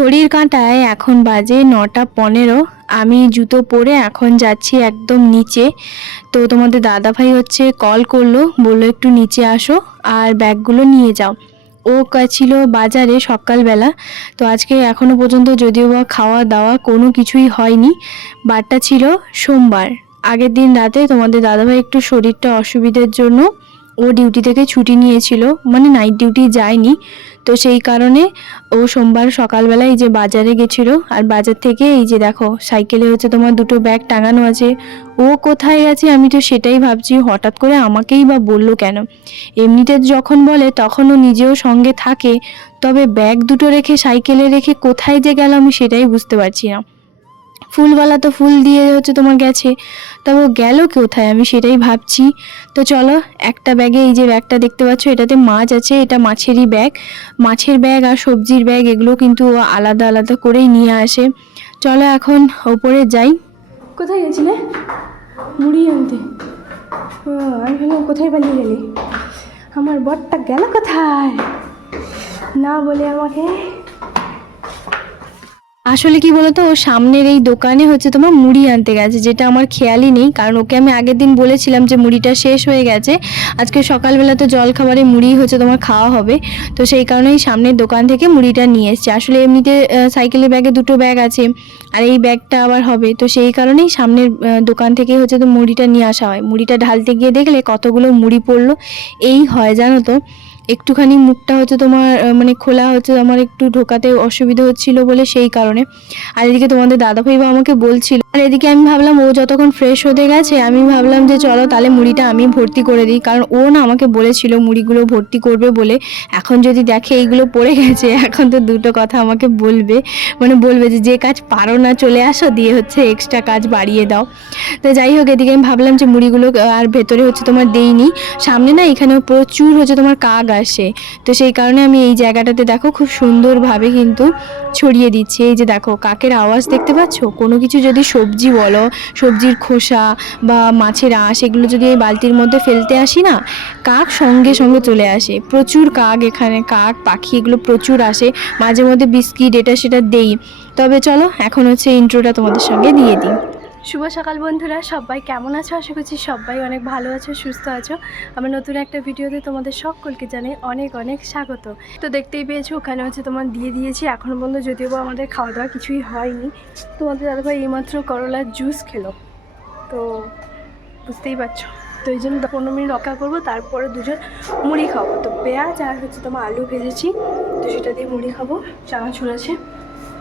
ঘড়ির কাঁটায় এখন বাজে 9টা 15। আমি জুতো পরে এখন যাচ্ছি একদম নিচে। তো তোমাদের দাদাভাই হচ্ছে কল করলো, বললো একটু নিচে আসো আর ব্যাগগুলো নিয়ে যাও। ও ছিল বাজারে সকালবেলা। তো আজকে এখনো পর্যন্ত যদিও বা খাওয়া দাওয়া কোনো কিছুই হয়নি। বারটা ছিল সোমবার। আগের দিন রাতে তোমাদের দাদাভাই একটু শরীরটা অসুবিধার জন্য ও ডিউটি থেকে ছুটি নিয়েছিল, মানে নাইট ডিউটি যায়নি। তো সেই কারণে ও সোমবার সকালবেলা এই যে বাজারে গেছিলো। আর বাজার থেকে এই যে দেখো সাইকেলে হচ্ছে তোমার দুটো ব্যাগ টাঙানো আছে। ও কোথায় গেছে আমি তো সেটাই ভাবছি, হঠাৎ করে আমাকেই বা বললো কেন। এমনিতে যখন বলে তখন ও নিজেও সঙ্গে থাকে, তবে ব্যাগ দুটো রেখে সাইকেলে রেখে কোথায় যে গেল আমি সেটাই বুঝতে পারছি না। ফুলওয়ালা তো ফুল দিয়ে হচ্ছে তোমার গেছে, তবে গেল কোথায় আমি সেটাই ভাবছি। তো চলো, একটা ব্যাগে এই যে ব্যাগটা দেখতে পাচ্ছ এটাতে মাছ আছে, এটা মাছেরই ব্যাগ। মাছের ব্যাগ আর সবজির ব্যাগ এগুলো কিন্তু আলাদা আলাদা করেই নিয়ে আসে। চলো এখন ওপরে যাই। কোথায় গেছিলে? মুড়ি আনতে? আমি ভাবলাম কোথায় পালিয়ে গেলি, আমার বরটা গেল কোথায় না বলে আমাকে। আসলে কি বলতো, ও সামনের এই দোকানে হচ্ছে তোমার মুড়ি আনতে গেছে, যেটা আমার খেয়ালই নেই, কারণ ওকে আমি আগের দিন বলেছিলাম যে মুড়িটা শেষ হয়ে গেছে। আজকে সকালবেলা তো জলখাবারে মুড়ি হচ্ছে তোমার খাওয়া হবে, তো সেই কারণেই সামনের দোকান থেকে মুড়িটা নিয়ে এসছে। আসলে এমনিতে সাইকেলের ব্যাগে দুটো ব্যাগ আছে, আর এই ব্যাগটা আবার হবে, তো সেই কারণেই সামনের দোকান থেকে হচ্ছে তো মুড়িটা নিয়ে আসা হয়। মুড়িটা ঢালতে গিয়ে দেখলে কতগুলো মুড়ি পড়লো। এই হয় জানো তো, একটুখানি মুখটা হচ্ছে তোমার মানে খোলা হচ্ছে, আমার একটু ঢোকাতে অসুবিধা হচ্ছিল বলে সেই কারণে। আর এদিকে তোমাদের দাদাভাই বা আমাকে বলছিল, আর এদিকে আমি ভাবলাম ও যতক্ষণ ফ্রেশ হতে গেছে আমি ভাবলাম যে চলো তাহলে মুড়িটা আমি ভর্তি করে দিই, কারণ ও না আমাকে বলেছিল মুড়িগুলো ভর্তি করবে বলে। এখন যদি দেখে এইগুলো পড়ে গেছে এখন তো দুটো কথা আমাকে বলবে, মানে বলবে যে কাজ পারো না চলে আসো, দিয়ে হচ্ছে এক্সট্রা কাজ বাড়িয়ে দাও। তো যাই হোক, এদিকে আমি ভাবলাম যে মুড়িগুলো আর ভেতরে হচ্ছে তোমার দেইনি। সামনে না এখানে প্রচুর হচ্ছে তোমার কাক আসে, তো সেই কারণে আমি এই জায়গাটাতে দেখো খুব সুন্দরভাবে কিন্তু ছড়িয়ে দিচ্ছি। এই যে দেখো কাকের আওয়াজ দেখতে পাচ্ছ। কোনো কিছু যদি সবজি বলো, সবজির খোসা বা মাছের আঁশ এগুলো যদি এই বালতির মধ্যে ফেলতে আসি না, কাক সঙ্গে সঙ্গে চলে আসে। প্রচুর কাক এখানে, কাক পাখি এগুলো প্রচুর আসে। মাঝে মধ্যে বিস্কিট এটা সেটা দেই। তবে চলো এখন হচ্ছে ইন্ট্রোটা তোমাদের সঙ্গে দিয়ে দিই। শুভ সকাল বন্ধুরা, সবাই কেমন আছো? আশা করছি সবাই অনেক ভালো আছো, সুস্থ আছো। আমার নতুন একটা ভিডিওতে তোমাদের সকলকে জানাই অনেক অনেক স্বাগত। তো দেখতেই পেয়েছো ওখানে হচ্ছে তোমার দিয়ে দিয়েছি। এখনও পর্যন্ত যদিও বা আমাদের খাওয়া দাওয়া কিছুই হয়নি। তোমাদের দাদাভাই এইমাত্র করলার জুস খেলো, তো বুঝতেই পারছো। তো এই জন্য 15 মিনিট অপেক্ষা করবো, তারপরে দুজন মুড়ি খাবো। তো পেঁয়াজ আর হচ্ছে তোমার আলু ভেজেছি, তো সেটা দিয়ে মুড়ি খাবো। চানাচুর আছে।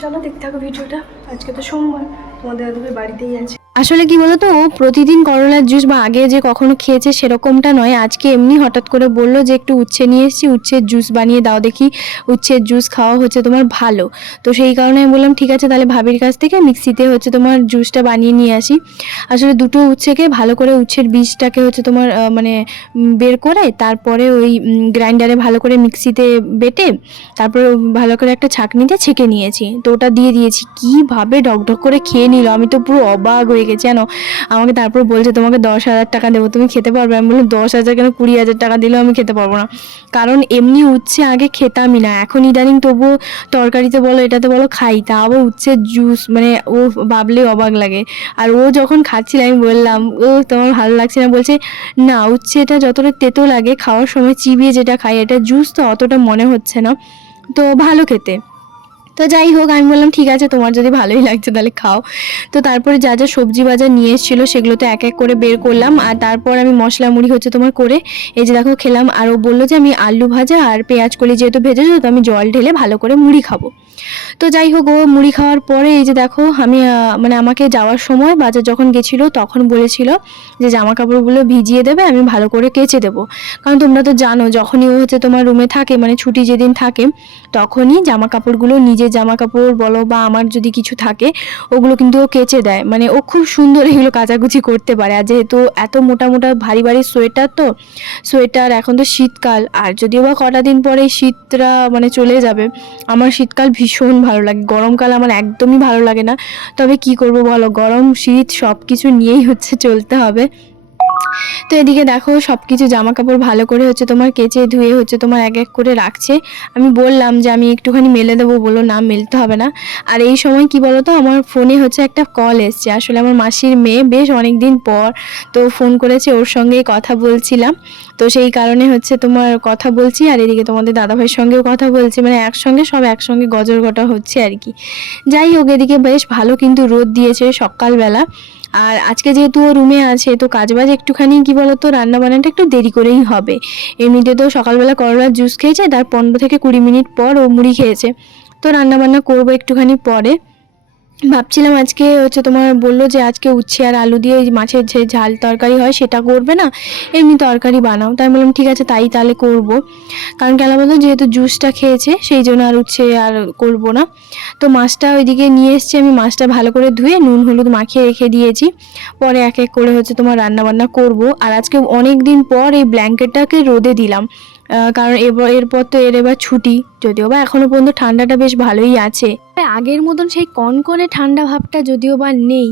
চলো দেখতে থাকো ভিডিওটা। আজকে তো সোমবার, তোমাদের দাদাভাই বাড়িতেই আছে। আসলে কি বলতো, ও প্রতিদিন করলার জুস বা আগে যে কখনো খেয়েছে সেরকমটা নয়। আজকে এমনি হঠাৎ করে বললো যে একটু উচ্ছে নিয়ে এসেছি, উচ্ছের জুস বানিয়ে দাও দেখি। উচ্ছের জুস খাওয়া হচ্ছে তোমার ভালো, তো সেই কারণে আমি বললাম ঠিক আছে তাহলে ভাবির কাছ থেকে মিক্সিতে হচ্ছে তোমার জুসটা বানিয়ে নিয়ে আসি। আসলে দুটো উচ্ছেকে ভালো করে উচ্ছের বীজটাকে হচ্ছে তোমার মানে বের করে তারপরে ওই গ্রাইন্ডারে ভালো করে মিক্সিতে বেটে তারপরে ভালো করে একটা ছাঁকনিতে ছেঁকে নিয়েছি, তো ওটা দিয়ে দিয়েছি। কীভাবে ঢকঢক করে খেয়ে নিল, আমি তো পুরো অবাক হয়ে গেছি জানো। আমাকে তারপর বলছে তোমাকে 10,000 টাকা দেবো, তুমি খেতে পারবে? আমি বললাম 10,000 কেন, 20,000 টাকা দিলেও আমি খেতে পারবো না, কারণ এমনি উচ্ছে আগে খেতামই না, এখন ইদানিং তবুও তরকারিতে বলো এটাতে বলো খাই, তা আবার উচ্ছের জুস মানে ও ভাবলেই অবাক লাগে। আর ও যখন খাচ্ছিল আমি বললাম ও তোমার ভালো লাগছে না, বলছে না উচ্ছে এটা যতটা তেতো লাগে খাওয়ার সময় চিবিয়ে যেটা খাই, এটা জুস তো অতটা মনে হচ্ছে না, তো ভালো খেতে। তো যাই হোক, আমি বললাম ঠিক আছে তোমার যদি ভালোই লাগছে তাহলে খাও। তো তারপরে যা যা সবজি বাজার নিয়ে এসেছিলো সেগুলো তো এক এক করে বের করলাম, আর তারপর আমি মশলা মুড়ি হচ্ছে তোমার করে এই যে দেখো খেলাম। আর ও বললো যে আমি আলু ভাজা আর পেঁয়াজ কলি যেহেতু ভেজেছো, তো আমি জল ঢেলে ভালো করে মুড়ি খাবো। তো যাই হোক, ও মুড়ি খাওয়ার পরে এই যে দেখো আমি মানে আমাকে যাওয়ার সময় বাজার যখন গেছিলো তখন বলেছিল যে জামা কাপড়গুলো ভিজিয়ে দেবে, আমি ভালো করে কেচে দেবো। কারণ তোমরা তো জানো যখনই ও হচ্ছে তোমার রুমে থাকে, মানে ছুটি যেদিন থাকে তখনই জামা কাপড়গুলো, নিজের জামা কাপড় বলো বা আমার যদি কিছু থাকে ওগুলো কিন্তু ও কেচে দেয়। মানে ও খুব সুন্দর এগুলো কাচাকুচি করতে পারে। আর যেহেতু এত মোটা মোটা ভারী ভারী সোয়েটার, তো সোয়েটার এখন তো শীতকাল, আর যদিও বা কটা দিন পরে শীতটা মানে চলে যাবে। আমার শীতকাল ভীষণ ভালো লাগে, গরমকাল আমার একদমই ভালো লাগে না। তবে কি করব বলো, গরম শীত সব কিছু নিয়েই হচ্ছে চলতে হবে। তো এদিকে দেখো সব কিছু জামা কাপড় ভালো করে হচ্ছে তোমার কেচে ধুয়ে হচ্ছে তোমার এক এক করে রাখছে। আমি বললাম যে আমি একটুখানি মেলে দেবো, বলো না মেলতে হবে না। আর এই সময় কি বলো তো, আমার ফোনে হচ্ছে একটা কল এসছে, আসলে আমার মাসির মেয়ে বেশ অনেক দিন পর তো ফোন করেছে, ওর সঙ্গেই কথা বলছিলাম। তো সেই কারণে হচ্ছে তোমার কথা বলছি, আর এদিকে তোমাদের দাদাভাইয়ের সঙ্গেও কথা বলছি, মানে একসঙ্গে সব একসঙ্গে গজরগটা হচ্ছে আর কি। যাই হোক, এদিকে বেশ ভালো কিন্তু রোদ দিয়েছে সকালবেলা। আর আজকে যেহেতু ও রুমে আছে তো কাজবাজ একটুখানি কি বলতো, রান্না বান্নাটা একটু দেরি করেই হবে। এমনিতে তো সকালবেলা করলার জুস খেয়েছে, তার 15 থেকে 20 মিনিট পর ও মুড়ি খেয়েছে। তো রান্না বান্না করবো একটুখানি পরে। ভাবছিলাম আজকে হচ্ছে তোমার বললো যে আজকে উচ্ছে আর আলু দিয়ে মাছের যে ঝাল তরকারি হয় সেটা করবে না, এমনি তরকারি বানাও। তাই বললাম ঠিক আছে তাই তাহলে করব। কারণ কেন বলতো, যেহেতু জুসটা খেয়েছে সেই জন্য আর উচ্ছে আর করব না। তো মাছটা ওইদিকে নিয়ে এসেছি, আমি মাছটা ভালো করে ধুয়ে নুন হলুদ মাখিয়ে রেখে দিয়েছি। পরে এক এক করে হচ্ছে তোমার রান্না বান্না করব। আর আজকে অনেক দিন পর এই ব্ল্যাঙ্কেটটাকে রোদে দিলাম, কারণ এরপর তো এবার ছুটি, যদিও বা এখনো পর্যন্ত ঠান্ডাটা বেশ ভালোই আছে। আগের মতন সেই কনকনে ঠান্ডা ভাবটা যদিও বা নেই।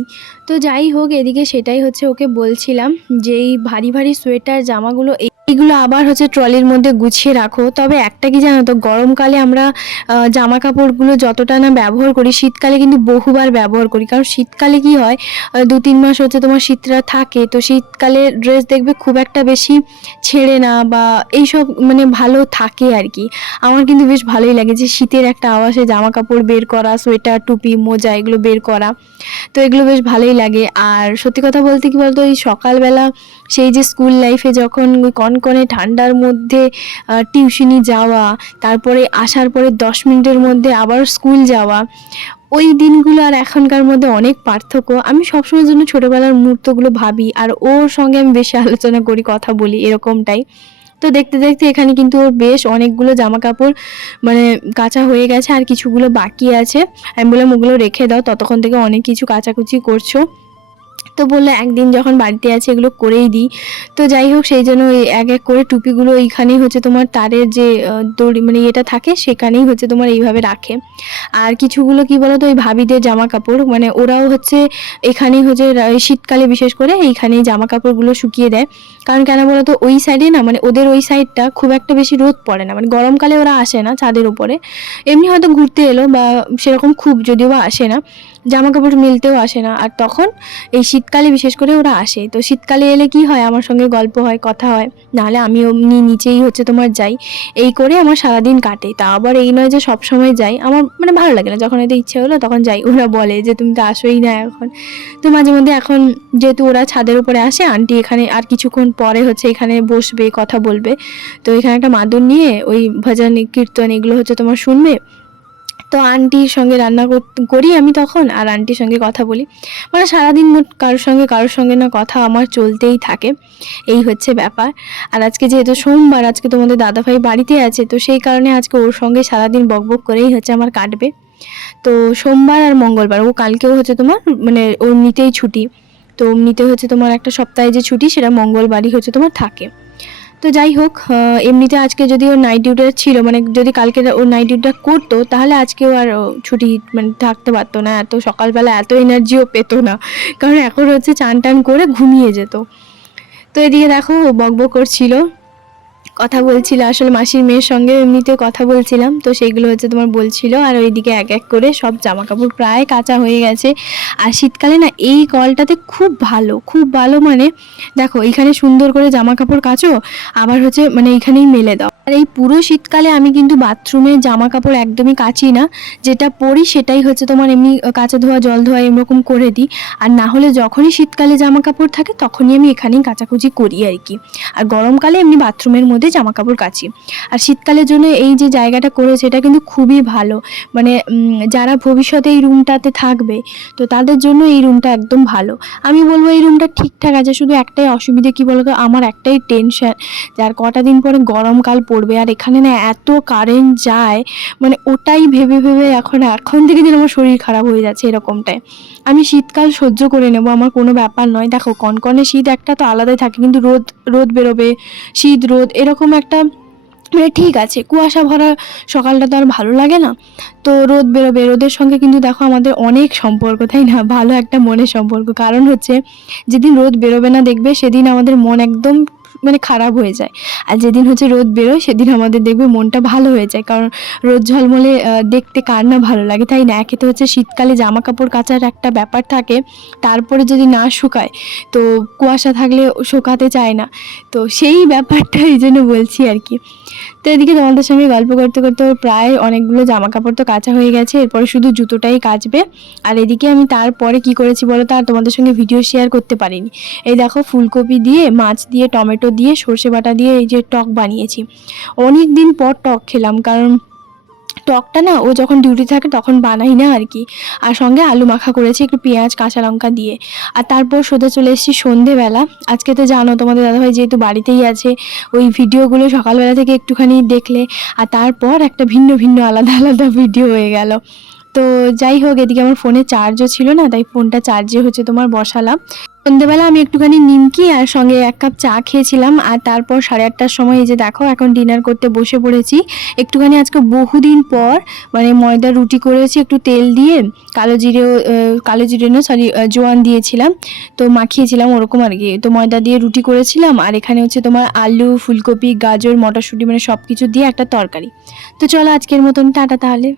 তো যাই হোক, এদিকে সেটাই হচ্ছে ওকে বলছিলাম যে এই ভারী ভারী সোয়েটার জামাগুলো এইগুলো আবার হচ্ছে ট্রলির মধ্যে গুছিয়ে রাখো। তবে একটা কি জানো তো, গরমকালে আমরা জামা কাপড়গুলো যতটা না ব্যবহার করি, শীতকালে কিন্তু বহুবার ব্যবহার করি। কারণ শীতকালে কি হয়, 2-3 মাস হচ্ছে তোমার শীতটা থাকে, তো শীতকালে ড্রেস দেখবে খুব একটা বেশি ছেড়ে না বা এইসব মানে ভালো থাকে আর কি। আমার কিন্তু বেশ ভালোই লাগে যে শীতের একটা আওয়াজে জামা কাপড় বের করা, সোয়েটার টুপি মোজা এগুলো বের করা, তো এগুলো বেশ ভালোই লাগে। আর সত্যি কথা বলতে কি বলতো, এই সকালবেলা সেই যে স্কুল লাইফে যখন ওই কনকনে ঠান্ডার মধ্যে টিউশনি যাওয়া, তারপরে আসার পরে 10 মিনিটের মধ্যে আবার স্কুল যাওয়া, ওই দিনগুলো আর এখনকার মধ্যে অনেক পার্থক্য। আমি সবসময়ের জন্য ছোটোবেলার মুহূর্তগুলো ভাবি, আর ওর সঙ্গে আমি বেশি আলোচনা করি, কথা বলি, এরকমটাই। তো দেখতে দেখতে এখানে কিন্তু ওর বেশ অনেকগুলো জামা কাপড় মানে কাচা হয়ে গেছে, আর কিছুগুলো বাকি আছে। আমি বললাম ওগুলো রেখে দাও, ততক্ষণ থেকে অনেক কিছু কাচাকুচি করছো। তো বললো একদিন যখন বাড়িতে আছে এগুলো করেই দিই। তো যাই হোক, সেই জন্য ওই এক এক করে টুপিগুলো এইখানেই হচ্ছে তোমার তারের যে দড়ি মানে এটা থাকে, সেখানেই হচ্ছে তোমার এইভাবে রাখে। আর কিছুগুলো কি বলতো, ওই ভাবিদের জামা কাপড়, মানে ওরাও হচ্ছে এখানেই হচ্ছে শীতকালে বিশেষ করে এইখানেই জামা কাপড়গুলো শুকিয়ে দেয়। কারণ কেন বলতো, ওই সাইডে না মানে ওদের ওই সাইডটা খুব একটা বেশি রোদ পড়ে না, মানে গরমকালে ওরা আসে না ছাদের উপরে, এমনি হয়তো ঘুরতে এলো বা সেরকম খুব যদিও বা আসে না, জামা কাপড় মেলতেও আসে না। আর তখন এই শীতকালে বিশেষ করে ওরা আসে, তো শীতকালে এলে কি হয়, আমার সঙ্গে গল্প হয়, কথা হয়, নাহলে আমি অমনি নিচেই হচ্ছে তোমার যাই। এই করে আমার সারাদিন কাটে। তা আবার এই নয় যে সব সময় যাই, আমার মানে ভালো লাগে না, যখন এতে ইচ্ছে হলো তখন যাই। ওরা বলে যে তুমি তো আসোই না এখন। তো মাঝে মধ্যে এখন যেহেতু ওরা ছাদের উপরে আসে, আন্টি এখানে আর কিছুক্ষণ পরে হচ্ছে এখানে বসবে, কথা বলবে। তো এখানে একটা মাদুর নিয়ে ওই ভজন কীর্তন এগুলো হচ্ছে তোমার শুনবে। তো আন্টির সঙ্গে রান্না করি আমি তখন, আর আন্টির সঙ্গে কথা বলি। মানে সারাদিন মোট কারোর সঙ্গে না কথা আমার চলতেই থাকে, এই হচ্ছে ব্যাপার। আর আজকে যেহেতু সোমবার, আজকে তোমাদের দাদাভাই বাড়িতে আছে, তো সেই কারণে আজকে ওর সঙ্গে সারাদিন বকবক করেই হচ্ছে আমার কাটবে। তো সোমবার আর মঙ্গলবার, ও কালকেও হচ্ছে তোমার মানে ওর নিতেই ছুটি। তো নিতে হচ্ছে তোমার একটা সপ্তাহে যে ছুটি, সেটা মঙ্গলবারই হচ্ছে তোমার থাকে। তো যাই হোক, এমনিতে আজকে যদি ওর নাইট ডিউটিটা ছিল, মানে যদি কালকে ওর নাইট ডিউটিটা করতো, তাহলে আজকেও আর ছুটি মানে থাকতে পারতো না, এত সকালবেলা এত এনার্জিও পেতো না। কারণ এখন হচ্ছে চান টান করে ঘুমিয়ে যেত। তো এদিকে দেখো ও বকবক করছিল, কথা বলছিল, আসলে মাসির মেয়ের সঙ্গে এমনিতে কথা বলছিলাম, তো সেইগুলো হচ্ছে তোমার বলছিল। আর ওইদিকে এক এক করে সব জামা কাপড় প্রায় কাঁচা হয়ে গেছে। আর শীতকালে না এই কলটাতে খুব ভালো, খুব ভালো, মানে দেখো এইখানে সুন্দর করে জামা কাপড় কাচো, আবার হচ্ছে মানে এইখানেই মেলে দাও। আর এই পুরো শীতকালে আমি কিন্তু বাথরুমে জামা কাপড় একদমই কাচি না, যেটা পরি সেটাই হচ্ছে তোমার এমনি কাচা ধোয়া জল ধোয়া এরকম করে দিই। আর না হলে যখনই শীতকালে জামা কাপড় থাকে তখনই আমি এখানেই কাচাকুচি করি আর কি। আর গরমকালে এমনি বাথরুমের মধ্যে জামা কাপড় কাচি। আর শীতকালের জন্য এই যে জায়গাটা করেছে এটা কিন্তু খুবই ভালো, মানে যারা ভবিষ্যতে এই রুমটাতে থাকবে তো তাদের জন্য এই রুমটা একদম ভালো। আমি বলবো এই রুমটা ঠিকঠাক আছে, শুধু একটাই অসুবিধে কি বলতো, আমার একটাই টেনশন, যার কটা দিন পরে গরমকাল পড়বে, আর এখানে না এত কারেন্ট যায়, মানে ওটাই ভেবে ভেবে এখন থেকে যেন আমার শরীর খারাপ হয়ে যাচ্ছে এরকমটায়। আমি শীতকাল সহ্য করে নেব, আমার কোনো ব্যাপার নয়। দেখো কনকনে শীত একটা তো আলাদাই থাকে, কিন্তু রোদ রোদ বেরোবে, শীত রোদ এরকম একটা মানে ঠিক আছে, কুয়াশা ভরা সকালটা তো আর ভালো লাগে না। তো রোদ বেরোবে, রোদের সঙ্গে কিন্তু দেখো আমাদের অনেক সম্পর্ক, তাই না? ভালো একটা মনের সম্পর্ক। কারণ হচ্ছে যেদিন রোদ বেরোবে না দেখবে সেদিন আমাদের মন একদম মানে খারাপ হয়ে যায়। আর যেদিন হচ্ছে রোদ বেরোয় সেদিন আমাদের দেখবে মনটা ভালো হয়ে যায়। কারণ রোদ ঝলমলে দেখতে কার না ভালো লাগে, তাই না? একে তো হচ্ছে শীতকালে জামা কাপড় কাচার একটা ব্যাপার থাকে, তারপরে যদি না শুকায় তো কুয়াশা থাকলে শুকাতে চায় না। তো সেই ব্যাপারটা এই জন্য বলছি আর কি। তো এদিকে তোমাদের সঙ্গে গল্প করতে করতে ওর প্রায় অনেকগুলো জামা কাপড় তো কাচা হয়ে গেছে, এরপরে শুধু জুতোটাই কাচবে। আর এদিকে আমি তারপরে কি করেছি বলো তো, আর তোমাদের সঙ্গে ভিডিও শেয়ার করতে পারিনি। এই দেখো ফুলকপি দিয়ে, মাছ দিয়ে, টমেটো দিয়ে, সর্ষে বাটা দিয়ে এই যে টক বানিয়েছি। অনেক দিন পর টক খেলাম, কারণ টকটা না ও যখন ডিউটি থাকে তখন বানাই না আর কি। আর সঙ্গে আলু মাখা করেছি একটু পেঁয়াজ কাঁচা লঙ্কা দিয়ে। আর তারপর সোজা চলে এসেছি সন্ধেবেলা। আজকে তো জানো তোমাদের দাদাভাই যেহেতু বাড়িতেই আছে, ওই ভিডিওগুলো সকালবেলা থেকে একটুখানি দেখলে, আর তারপর একটা ভিন্ন ভিন্ন আলাদা আলাদা ভিডিও হয়ে গেল। তো যাই হোক, এদিকে আমার ফোনে চার্জও ছিল না, তাই ফোনটা চার্জে হচ্ছে তোমার বসালাম। সন্ধ্যেবেলা আমি একটুখানি নিমকি আর সঙ্গে 1 কাপ চা খেয়েছিলাম। আর তারপর 8:30টার সময় এই যে দেখো এখন ডিনার করতে বসে পড়েছি। একটুখানি আজকে বহুদিন পর মানে ময়দার রুটি করেছি একটু তেল দিয়ে, কালো জিরে না সরি জোয়ান দিয়েছিলাম, তো মাখিয়েছিলাম ওরকম আর কি। তো ময়দা দিয়ে রুটি করেছিলাম, আর এখানে হচ্ছে তোমার আলু, ফুলকপি, গাজর, মটরশুঁটি মানে সব কিছু দিয়ে একটা তরকারি। তো চলো আজকের মতন টাটা তাহলে।